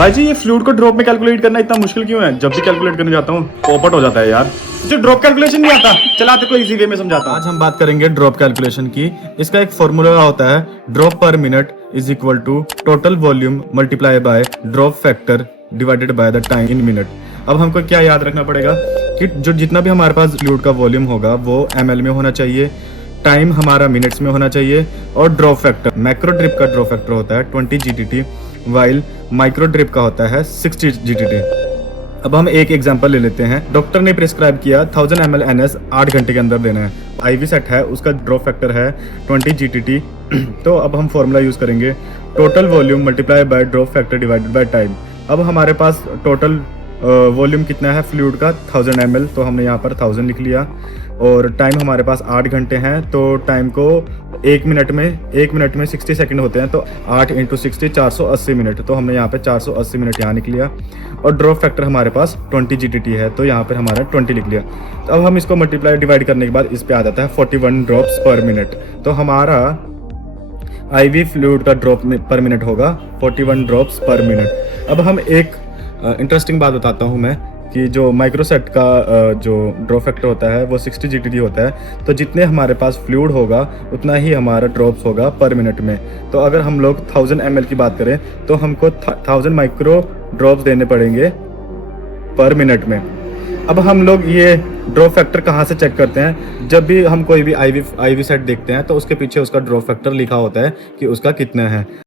भाई जी ये फ्लूइड को ड्रॉप में कैलकुलेट करना इतना मुश्किल क्यों है? जब भी कैलकुलेट करने जाता हूँ पोपट हो जाता है यार। जो ड्रॉप कैलकुलेशन नहीं आता, चलाते को इजी वे में समझाता हूँ। आज हम बात करेंगे ड्रॉप कैलकुलेशन की। इसका एक फॉर्मूला होता है, drop per minute is equal to total volume multiply by drop factor divided by the time in minute. अब हमको क्या याद रखना पड़ेगा कि जो जितना भी हमारे पास फ्लूइड का वॉल्यूम होगा वो ml में होना चाहिए, टाइम हमारा मिनट्स में होना चाहिए, और ड्रॉप फैक्टर, मैक्रो ड्रिप का ड्रॉप फैक्टर होता है 20 GTT, वाइल माइक्रो ड्रिप का होता है 60 GTT। अब हम एक एग्जांपल ले लेते हैं। डॉक्टर ने प्रिस्क्राइब किया 1000 ml NS 8 घंटे के अंदर देना है। IV सेट है, उसका ड्रॉप फैक्टर है 20 GTT। तो अब हम फॉर्मूला यूज करेंगे, total volume multiply by drop factor divided by time. अब हमारे पास टोटल वॉल्यूम कितना है फ्लूइड का 1000 ml, तो हमने यहाँ पर 1000 लिख लिया, और टाइम हमारे पास 8 घंटे हैं, तो टाइम को एक मिनट में 60 सेकंड होते हैं, तो 8 × 60 480 मिनट, तो हमने यहाँ पे 480 मिनट यहाँ लिख लिया। और ड्रॉप फैक्टर हमारे पास 20 GTT है, तो यहाँ पर हमारा 20 लिख लिया। तो अब हम इसको मल्टीप्लाई डिवाइड करने के बाद इस पे आ जाता है 41 ड्रॉप्स पर मिनट। तो हमारा IV फ्लूइड का ड्रॉप पर मिनट होगा 41 ड्रॉप्स पर मिनट। अब हम एक इंटरेस्टिंग बात बताता हूँ मैं कि जो माइक्रोसेट का जो ड्रॉप फैक्टर होता है वो 60 GTT होता है, तो जितने हमारे पास फ्लूइड होगा उतना ही हमारा ड्रॉप्स होगा पर मिनट में। तो अगर हम लोग 1000 ml की बात करें तो हमको 1000 माइक्रो ड्रॉप्स देने पड़ेंगे पर मिनट में। अब हम लोग ये ड्रॉप फैक्टर कहाँ से चेक करते हैं? जब भी हम कोई भी IV सेट देखते हैं तो उसके पीछे उसका ड्रॉप फैक्टर लिखा होता है कि उसका कितना है।